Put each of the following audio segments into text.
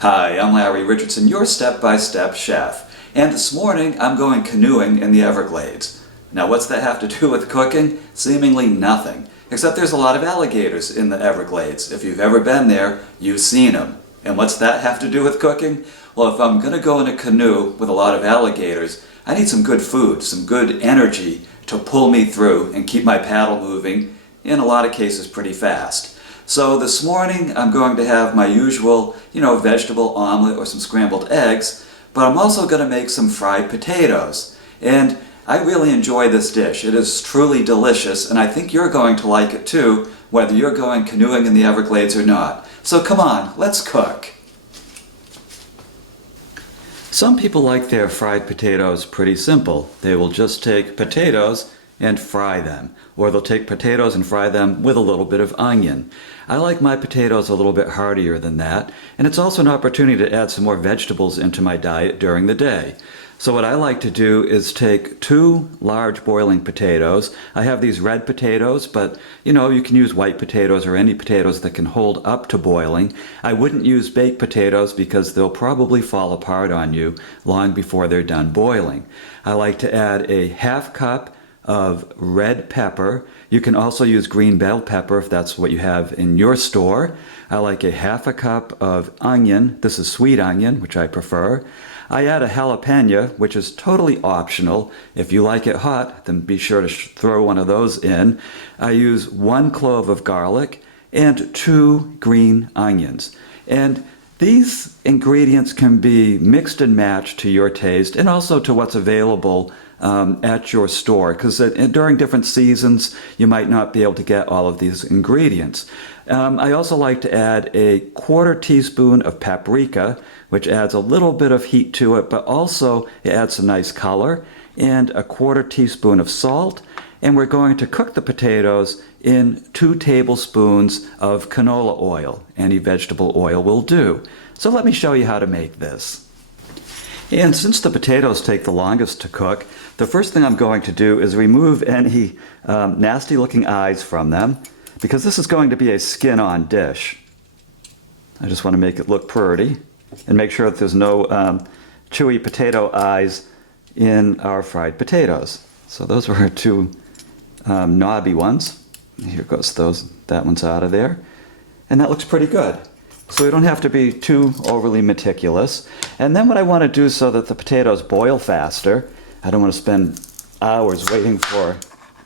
Hi, I'm Larry Richardson, your step-by-step chef. And this morning I'm going canoeing in the Everglades. Now what's that have to do with cooking? Seemingly nothing. Except there's a lot of alligators in the Everglades. If you've ever been there, you've seen them. And what's that have to do with cooking? Well, if I'm going to go in a canoe with a lot of alligators, I need some good food, some good energy to pull me through and keep my paddle moving, in a lot of cases pretty fast. So this morning I'm going to have my usual, vegetable omelet or some scrambled eggs, but I'm also going to make some fried potatoes. And I really enjoy this dish. It is truly delicious, and I think you're going to like it too, whether you're going canoeing in the Everglades or not. So come on, let's cook. Some people like their fried potatoes pretty simple. They will just take potatoes and fry them. Or they'll take potatoes and fry them with a little bit of onion. I like my potatoes a little bit heartier than that, and it's also an opportunity to add some more vegetables into my diet during the day. So what I like to do is take 2 large boiling potatoes. I have these red potatoes, but you can use white potatoes or any potatoes that can hold up to boiling. I wouldn't use baked potatoes because they'll probably fall apart on you long before they're done boiling. I like to add a 1/2 cup of red pepper. You can also use green bell pepper if that's what you have in your store. I like a 1/2 cup of onion. This is sweet onion, which I prefer. I add a jalapeno, which is totally optional. If you like it hot, then be sure to throw one of those in. I use 1 clove of garlic and 2 green onions. And these ingredients can be mixed and matched to your taste and also to what's available at your store, because during different seasons you might not be able to get all of these ingredients. I also like to add a 1/4 teaspoon of paprika, which adds a little bit of heat to it, but also it adds some nice color, and a 1/4 teaspoon of salt. And we're going to cook the potatoes in 2 tablespoons of canola oil. Any vegetable oil will do. So let me show you how to make this. And since the potatoes take the longest to cook, the first thing I'm going to do is remove any nasty looking eyes from them, because this is going to be a skin-on dish. I just want to make it look pretty and make sure that there's no chewy potato eyes in our fried potatoes. So those were our 2 knobby ones. Here goes that one's out of there. And that looks pretty good. So we don't have to be too overly meticulous. And then what I want to do so that the potatoes boil faster, I don't want to spend hours waiting for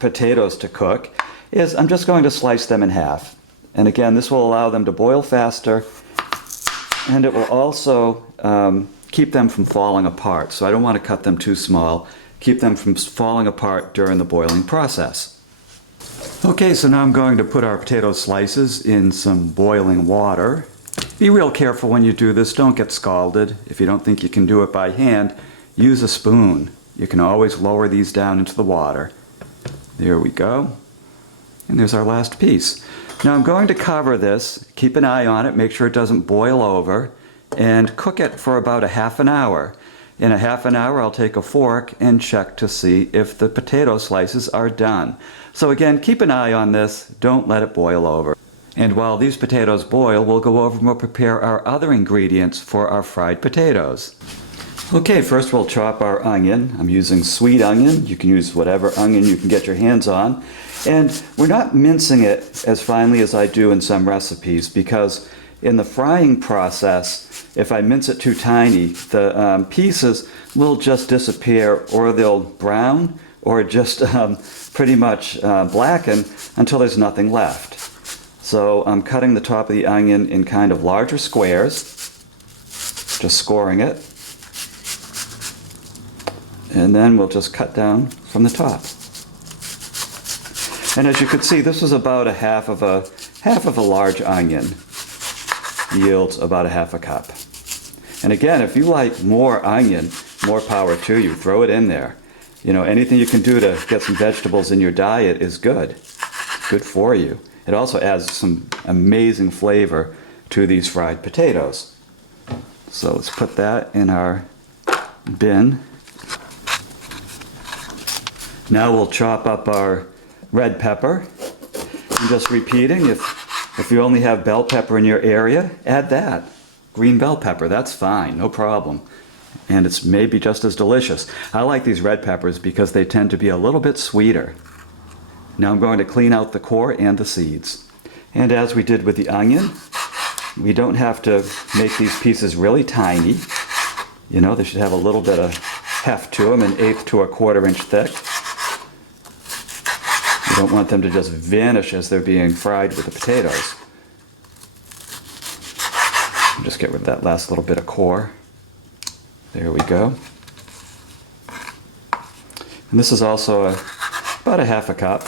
potatoes to cook, is I'm just going to slice them in half. And again, this will allow them to boil faster, and it will also keep them from falling apart. So I don't want to cut them too small, keep them from falling apart during the boiling process. Okay, so now I'm going to put our potato slices in some boiling water. Be real careful when you do this. Don't get scalded. If you don't think you can do it by hand, use a spoon. You can always lower these down into the water. There we go. And there's our last piece. Now I'm going to cover this, keep an eye on it, make sure it doesn't boil over, and cook it for about a 1/2 hour. In a 1/2 hour, I'll take a fork and check to see if the potato slices are done. So again, keep an eye on this. Don't let it boil over. And while these potatoes boil, we'll go over and we'll prepare our other ingredients for our fried potatoes. Okay, first we'll chop our onion. I'm using sweet onion. You can use whatever onion you can get your hands on. And we're not mincing it as finely as I do in some recipes, because in the frying process, if I mince it too tiny, the pieces will just disappear, or they'll brown, or just pretty much blacken until there's nothing left. So I'm cutting the top of the onion in kind of larger squares, just scoring it. And then we'll just cut down from the top. And as you could see, this was about a half of a large onion. Yields about a 1/2 cup. And again, if you like more onion, more power to you. Throw it in there. Anything you can do to get some vegetables in your diet is good. Good for you. It also adds some amazing flavor to these fried potatoes. So let's put that in our bin. Now we'll chop up our red pepper. I'm just repeating, if you only have bell pepper in your area, add that. green bell pepper. That's fine, no problem. And it's maybe just as delicious. I like these red peppers because they tend to be a little bit sweeter. Now I'm going to clean out the core and the seeds. And as we did with the onion, we don't have to make these pieces really tiny. You know, they should have a little bit of heft to them, 1/8 to 1/4 inch thick. You don't want them to just vanish as they're being fried with the potatoes. Just get rid of that last little bit of core. There we go. And this is also about 1/2 cup.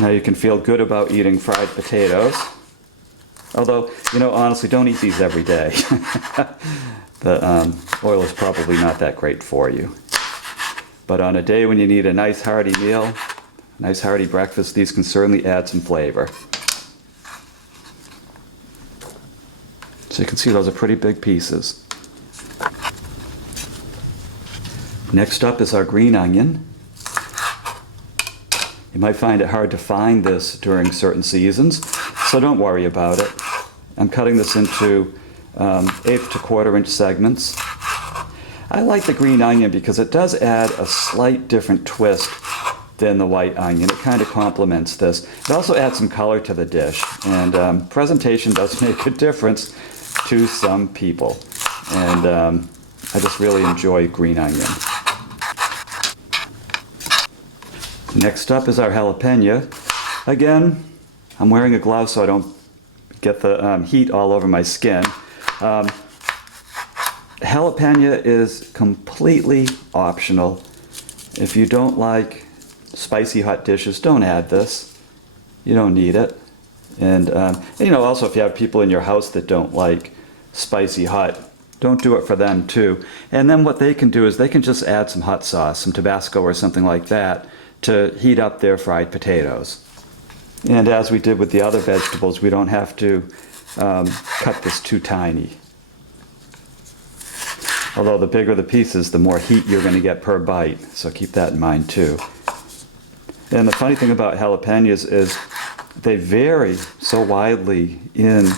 Now you can feel good about eating fried potatoes. Although, you know, honestly, don't eat these every day. The oil is probably not that great for you. But on a day when you need a nice hearty meal, a nice hearty breakfast, these can certainly add some flavor. So you can see those are pretty big pieces. Next up is our green onion. You might find it hard to find this during certain seasons, so don't worry about it. I'm cutting this into 1/8 to 1/4 inch segments. I like the green onion because it does add a slight different twist than the white onion. It kind of complements this. It also adds some color to the dish, and presentation does make a difference to some people. And I just really enjoy green onion. Next up is our jalapeno. Again, I'm wearing a glove so I don't get the heat all over my skin. Jalapeno is completely optional. If you don't like spicy hot dishes, don't add this. You don't need it. And you know, also if you have people in your house that don't like spicy hot, don't do it for them too. And then what they can do is they can just add some hot sauce, some Tabasco or something like that, to heat up their fried potatoes. And as we did with the other vegetables, we don't have to cut this too tiny. Although the bigger the pieces, the more heat you're going to get per bite, so keep that in mind too. And the funny thing about jalapenos is they vary so widely in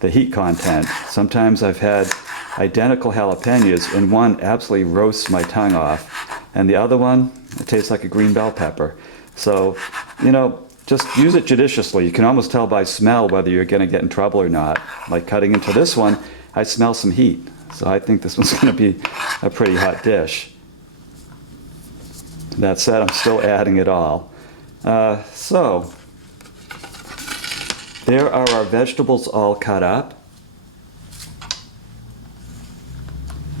the heat content. Sometimes I've had identical jalapenos and one absolutely roasts my tongue off, and the other one, it tastes like a green bell pepper. So, you know, just use it judiciously. You can almost tell by smell whether you're going to get in trouble or not. Like cutting into this one, I smell some heat. So I think this one's going to be a pretty hot dish. That said, I'm still adding it all. So, there are our vegetables all cut up.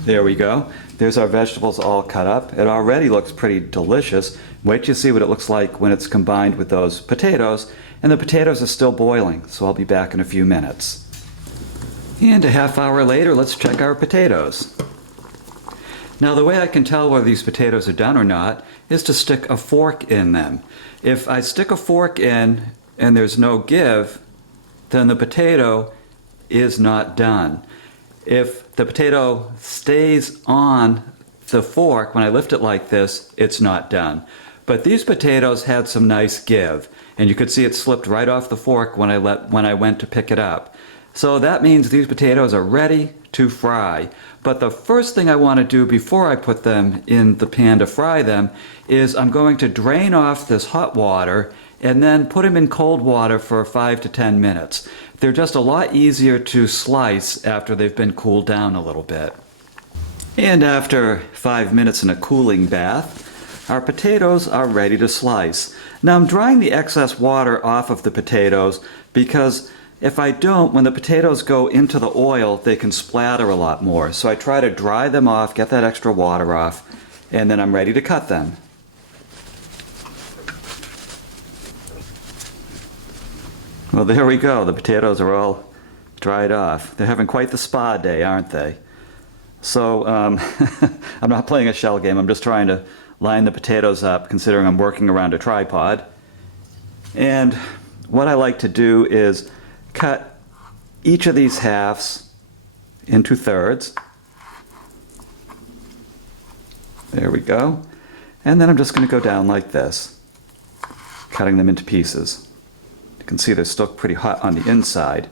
There we go. There's our vegetables all cut up. It already looks pretty delicious. Wait till you see what it looks like when it's combined with those potatoes. And the potatoes are still boiling, so I'll be back in a few minutes. And a half hour later, let's check our potatoes. Now the way I can tell whether these potatoes are done or not is to stick a fork in them. If I stick a fork in and there's no give, then the potato is not done. If the potato stays on the fork when I lift it like this, it's not done. But these potatoes had some nice give, and you could see it slipped right off the fork when I went to pick it up. So that means these potatoes are ready to fry. But the first thing I want to do before I put them in the pan to fry them is I'm going to drain off this hot water and then put them in cold water for 5 to 10 minutes. They're just a lot easier to slice after they've been cooled down a little bit. And after 5 minutes in a cooling bath, our potatoes are ready to slice. Now I'm drying the excess water off of the potatoes because if I don't, when the potatoes go into the oil, they can splatter a lot more. So I try to dry them off, get that extra water off, and then I'm ready to cut them. Well, there we go. The potatoes are all dried off. They're having quite the spa day, aren't they? So I'm not playing a shell game. I'm just trying to line the potatoes up, considering I'm working around a tripod. And what I like to do is cut each of these halves into thirds. There we go. And then I'm just going to go down like this, cutting them into pieces. You can see they're still pretty hot on the inside.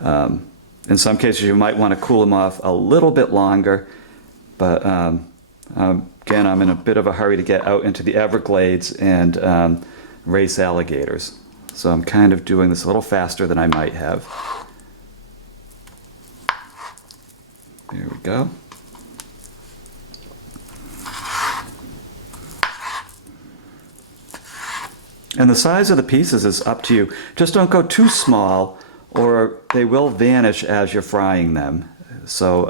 In some cases you might want to cool them off a little bit longer, but again, I'm in a bit of a hurry to get out into the Everglades and race alligators. So I'm kind of doing this a little faster than I might have. There we go. And the size of the pieces is up to you. Just don't go too small or they will vanish as you're frying them. So,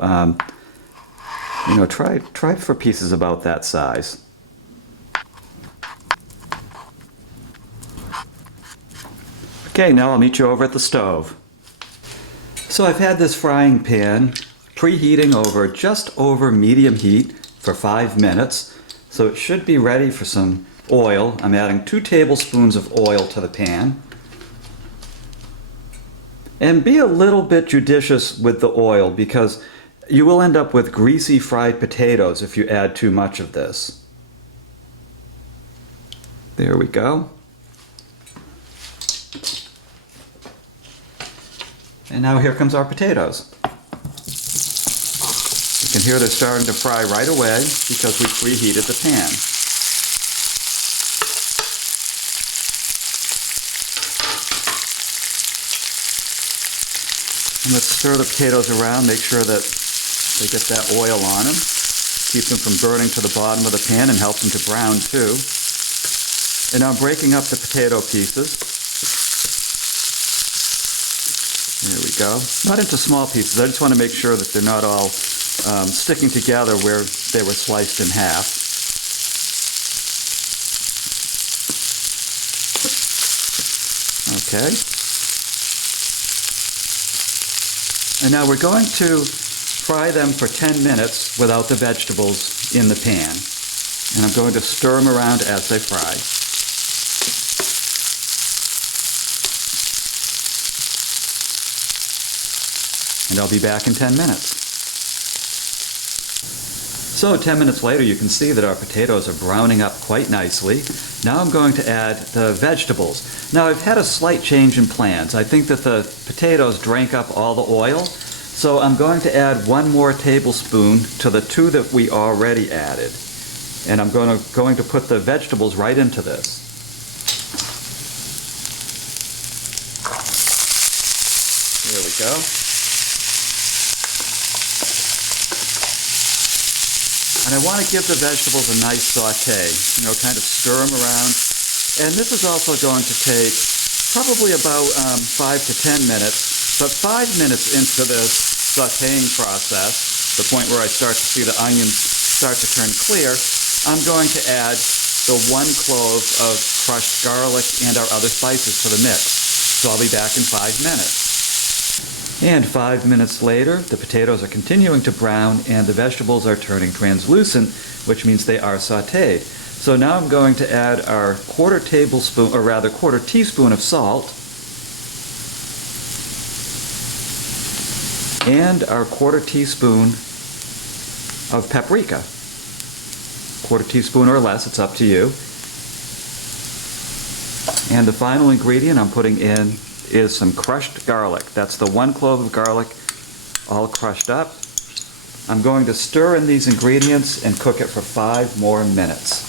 you know, try for pieces about that size. Okay, now I'll meet you over at the stove. So I've had this frying pan preheating over just over medium heat for 5 minutes. So it should be ready for some oil. I'm adding 2 tablespoons of oil to the pan. And be a little bit judicious with the oil because you will end up with greasy fried potatoes if you add too much of this. There we go. And now here comes our potatoes. You can hear they're starting to fry right away because we preheated the pan. And let's stir the potatoes around, make sure that they get that oil on them. Keep them from burning to the bottom of the pan and help them to brown too. And I'm breaking up the potato pieces. There we go. Not into small pieces. I just want to make sure that they're not all sticking together where they were sliced in half. Okay. And now we're going to fry them for 10 minutes without the vegetables in the pan. And I'm going to stir them around as they fry. And I'll be back in 10 minutes. So 10 minutes later you can see that our potatoes are browning up quite nicely. Now I'm going to add the vegetables. Now I've had a slight change in plans. I think that the potatoes drank up all the oil, so I'm going to add 1 more tablespoon to the 2 that we already added. And I'm going to put the vegetables right into this. There we go. And I want to give the vegetables a nice saute, you know, kind of stir them around. And this is also going to take probably about 5 to 10 minutes, but 5 minutes into this sauteing process, the point where I start to see the onions start to turn clear, I'm going to add the 1 clove of crushed garlic and our other spices to the mix. So I'll be back in 5 minutes. And 5 minutes later, the potatoes are continuing to brown and the vegetables are turning translucent, which means they are sauteed. So now I'm going to add our quarter teaspoon of salt and our quarter teaspoon of paprika. Quarter teaspoon or less, it's up to you. And the final ingredient I'm putting in is some crushed garlic. That's the 1 clove of garlic, all crushed up. I'm going to stir in these ingredients and cook it for 5 more minutes.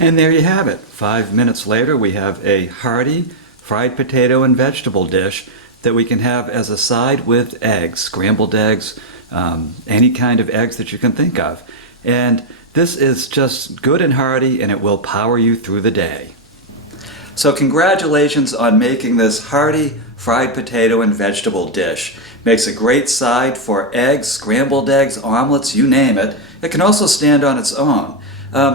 And there you have it. 5 minutes later, we have a hearty fried potato and vegetable dish that we can have as a side with eggs, scrambled eggs, any kind of eggs that you can think of. And this is just good and hearty, and it will power you through the day. So congratulations on making this hearty fried potato and vegetable dish. Makes a great side for eggs, scrambled eggs, omelets, you name it. It can also stand on its own.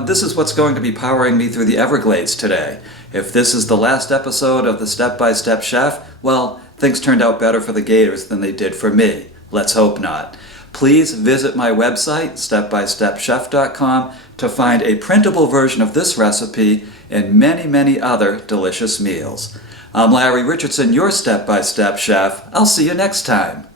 This is what's going to be powering me through the Everglades today. If this is the last episode of the Step-by-Step Chef, well, things turned out better for the gators than they did for me. Let's hope not. Please visit my website, stepbystepchef.com, to find a printable version of this recipe and many, many other delicious meals. I'm Larry Richardson, your Step-by-Step Chef. I'll see you next time.